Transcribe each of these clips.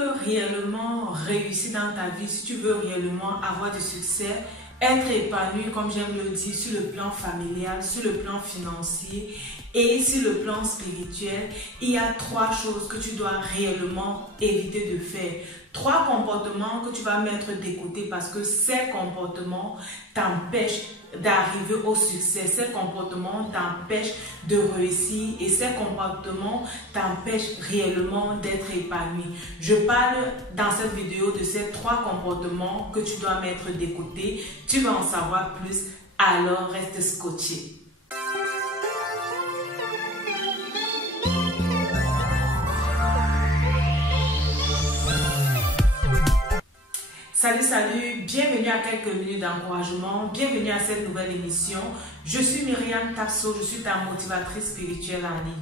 veux réellement réussir dans ta vie, si tu veux réellement avoir du succès, être épanoui, comme j'aime le dire, sur le plan familial, sur le plan financier et sur le plan spirituel, il y a 3 choses que tu dois réellement éviter de faire. 3 comportements que tu vas mettre de côté parce que ces comportements t'empêchent d'arriver au succès. Ces comportements t'empêchent de réussir et ces comportements t'empêchent réellement d'être épanoui. Je parle dans cette vidéo de ces 3 comportements que tu dois mettre de côté. Tu vas en savoir plus, alors reste scotché. Salut, bienvenue à quelques minutes d'encouragement, bienvenue à cette nouvelle émission. Je suis Myriam Tapso, je suis ta motivatrice spirituelle en ligne.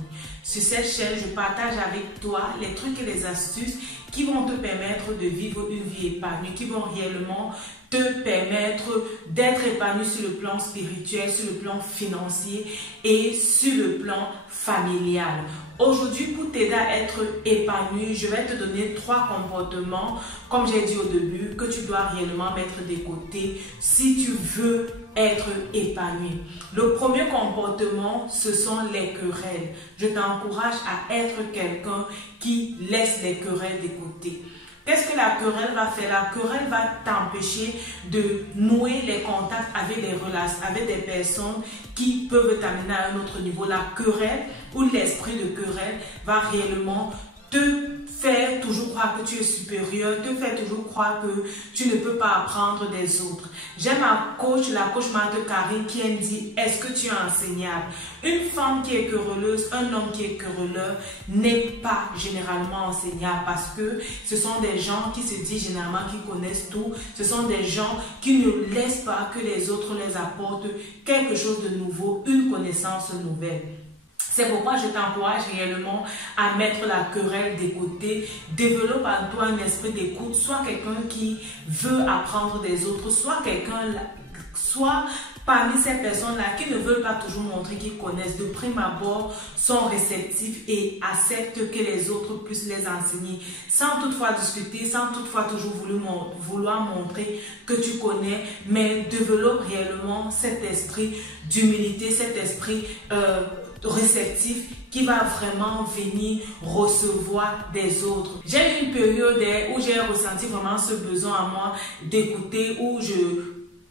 Sur cette chaîne, je partage avec toi les trucs et les astuces qui vont te permettre de vivre une vie épanouie, qui vont réellement te permettre d'être épanoui sur le plan spirituel, sur le plan financier et sur le plan familial. Aujourd'hui, pour t'aider à être épanoui, je vais te donner 3 comportements, comme j'ai dit au début, que tu dois réellement mettre de côté si tu veux être épanoui. Le premier comportement, ce sont les querelles. Je t'encourage à être quelqu'un qui laisse les querelles de côté. Qu'est-ce que la querelle va faire? La querelle va t'empêcher de nouer les contacts avec des relations, avec des personnes qui peuvent t'amener à un autre niveau. La querelle ou l'esprit de querelle va réellement te faire toujours croire que tu es supérieur, te faire toujours croire que tu ne peux pas apprendre des autres. J'ai ma coach, la coach Marthe Karine, qui me dit: est-ce que tu es enseignable? Une femme qui est querelleuse, un homme qui est querelleur n'est pas généralement enseignable parce que ce sont des gens qui se disent généralement qu'ils connaissent tout. Ce sont des gens qui ne laissent pas que les autres les apportent quelque chose de nouveau, une connaissance nouvelle. C'est pourquoi je t'encourage réellement à mettre la querelle de côté. Développe en toi un esprit d'écoute. Sois quelqu'un qui veut apprendre des autres. Sois parmi ces personnes-là qui ne veulent pas toujours montrer qu'ils connaissent. De prime abord, sont réceptifs et acceptent que les autres puissent les enseigner. Sans toutefois discuter, sans toutefois toujours vouloir montrer que tu connais, mais développe réellement cet esprit d'humilité, cet esprit réceptif qui va vraiment venir recevoir des autres. J'ai eu une période où j'ai ressenti vraiment ce besoin à moi d'écouter, où je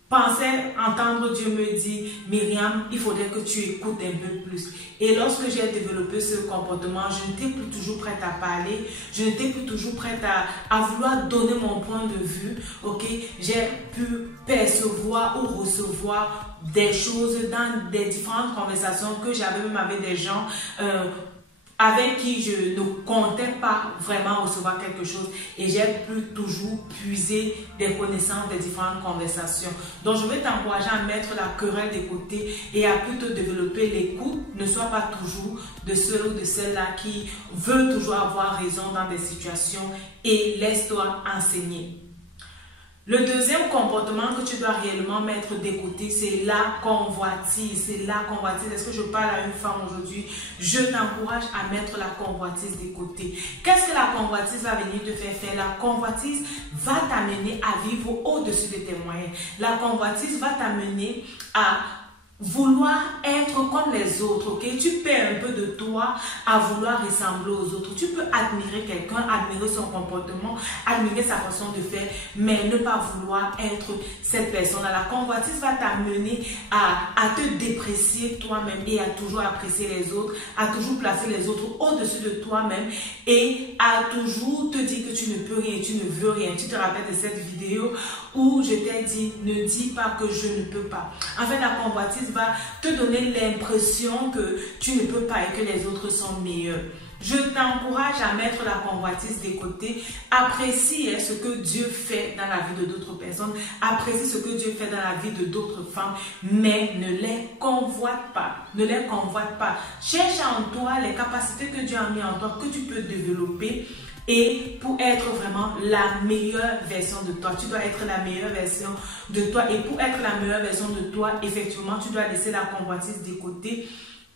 pensais entendre Dieu me dire: Myriam, il faudrait que tu écoutes un peu plus. Et lorsque j'ai développé ce comportement, je n'étais plus toujours prête à parler, je n'étais plus toujours prête à vouloir donner mon point de vue. Ok, j'ai pu percevoir ou recevoir des choses dans des différentes conversations que j'avais même avec des gens avec qui je ne comptais pas vraiment recevoir quelque chose, et j'ai pu toujours puiser des connaissances des différentes conversations. Donc je vais t'encourager à mettre la querelle de côté et à plutôt développer l'écoute. Ne sois pas toujours de ceux ou de celles-là qui veulent toujours avoir raison dans des situations, et laisse-toi enseigner. Le deuxième comportement que tu dois réellement mettre de côté, c'est la convoitise. C'est la convoitise. Est-ce que je parle à une femme aujourd'hui? Je t'encourage à mettre la convoitise de côté. Qu'est-ce que la convoitise va venir te faire faire? La convoitise va t'amener à vivre au-dessus de tes moyens. La convoitise va t'amener à vouloir être comme les autres, ok? Tu perds un peu de toi à vouloir ressembler aux autres. Tu peux admirer quelqu'un, admirer son comportement, admirer sa façon de faire, mais ne pas vouloir être cette personne-là. La convoitise va t'amener à te déprécier toi-même et à toujours apprécier les autres, à toujours placer les autres au-dessus de toi-même et à toujours te dire que tu ne peux rien, tu ne veux rien. Tu te rappelles de cette vidéo où je t'ai dit: ne dis pas que je ne peux pas. En fait, la convoitise va te donner l'impression que tu ne peux pas et que les autres sont meilleurs. Je t'encourage à mettre la convoitise de côté. Apprécie ce que Dieu fait dans la vie de d'autres personnes. Apprécie ce que Dieu fait dans la vie de d'autres femmes. Mais ne les convoite pas. Ne les convoite pas. Cherche en toi les capacités que Dieu a mis en toi, que tu peux développer. Et pour être vraiment la meilleure version de toi, tu dois être la meilleure version de toi. Et pour être la meilleure version de toi, effectivement, tu dois laisser la convoitise de côté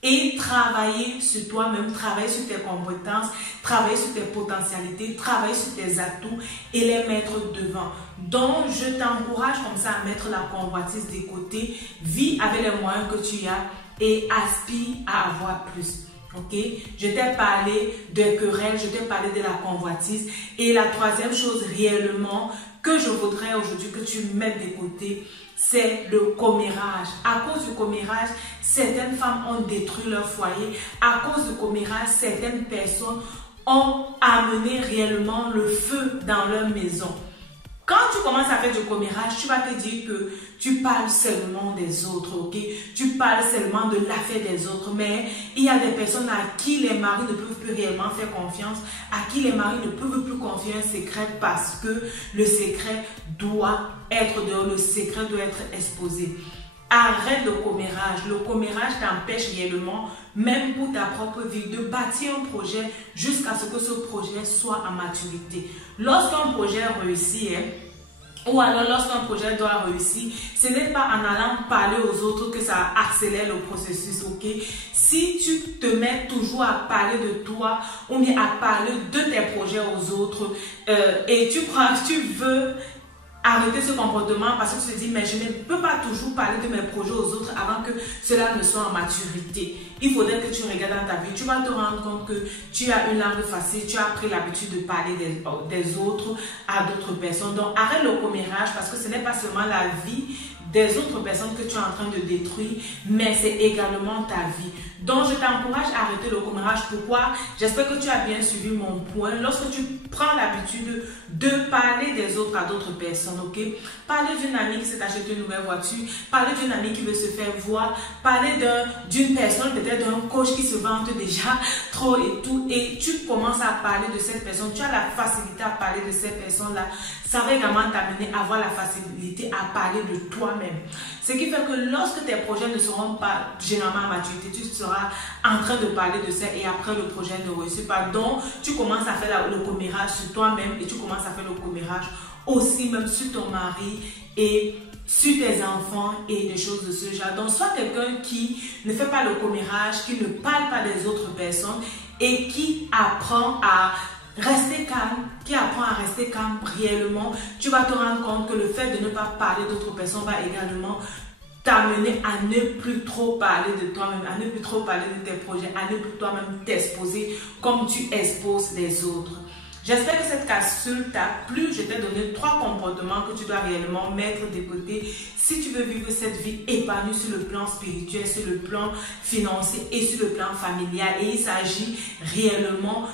et travailler sur toi-même, travailler sur tes compétences, travailler sur tes potentialités, travailler sur tes atouts et les mettre devant. Donc, je t'encourage comme ça à mettre la convoitise de côté, vis avec les moyens que tu as et aspire à avoir plus. Ok, je t'ai parlé de querelles, je t'ai parlé de la convoitise. Et la troisième chose réellement que je voudrais aujourd'hui que tu mettes de côté, c'est le commérage. À cause du commérage, certaines femmes ont détruit leur foyer. À cause du commérage, certaines personnes ont amené réellement le feu dans leur maison. Quand tu commences à faire du commérage, tu vas te dire que tu parles seulement des autres, ok? Tu parles seulement de l'affaire des autres, mais il y a des personnes à qui les maris ne peuvent plus réellement faire confiance, à qui les maris ne peuvent plus confier un secret parce que le secret doit être dehors, le secret doit être exposé. Arrête le commérage. Le commérage t'empêche réellement, même pour ta propre vie, de bâtir un projet jusqu'à ce que ce projet soit à maturité. Lorsqu'un projet réussit, ou alors lorsqu'un projet doit réussir, ce n'est pas en allant parler aux autres que ça accélère le processus, ok? Si tu te mets toujours à parler de toi ou bien à parler de tes projets aux autres et tu veux arrêter ce comportement parce que tu te dis mais je ne peux pas toujours parler de mes projets aux autres avant que cela ne soit en maturité. Il faudrait que tu regardes dans ta vie, tu vas te rendre compte que tu as une langue facile, tu as pris l'habitude de parler des autres à d'autres personnes. Donc arrête le commérage parce que ce n'est pas seulement la vie des autres personnes que tu es en train de détruire, mais c'est également ta vie. Donc, je t'encourage à arrêter le commérage. Pourquoi? J'espère que tu as bien suivi mon point. Lorsque tu prends l'habitude de parler des autres à d'autres personnes, ok? Parler d'une amie qui s'est acheté une nouvelle voiture, parler d'une amie qui veut se faire voir, parler d'une personne, peut-être d'un coach qui se vante déjà trop et tout, et tu commences à parler de cette personne, tu as la facilité à parler de cette personne-là. Ça va également t'amener à avoir la facilité à parler de toi-même. Ce qui fait que lorsque tes projets ne seront pas généralement à maturité, tu seras en train de parler de ça et après le projet ne réussit pas. Donc, tu commences à faire le commérage sur toi-même et tu commences à faire le commérage aussi même sur ton mari et sur tes enfants et des choses de ce genre. Donc, sois quelqu'un qui ne fait pas le commérage, qui ne parle pas des autres personnes et qui apprend à rester calme, qui apprend à rester calme réellement. Tu vas te rendre compte que le fait de ne pas parler d'autres personnes va également t'amener à ne plus trop parler de toi-même, à ne plus trop parler de tes projets, à ne plus toi-même t'exposer comme tu exposes les autres. J'espère que cette capsule t'a plu. Je t'ai donné 3 comportements que tu dois réellement mettre de côté si tu veux vivre cette vie épanouie sur le plan spirituel, sur le plan financier et sur le plan familial. Et il s'agit réellement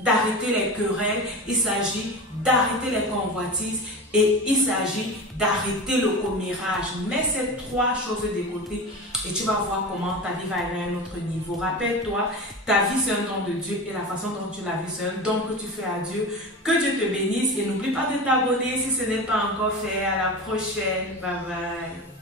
d'arrêter les querelles, il s'agit d'arrêter les convoitises et il s'agit d'arrêter le commérage. Mets ces 3 choses de côté et tu vas voir comment ta vie va aller à un autre niveau. Rappelle-toi, ta vie c'est un don de Dieu et la façon dont tu la vis c'est un don que tu fais à Dieu. Que Dieu te bénisse et n'oublie pas de t'abonner si ce n'est pas encore fait. À la prochaine. Bye bye.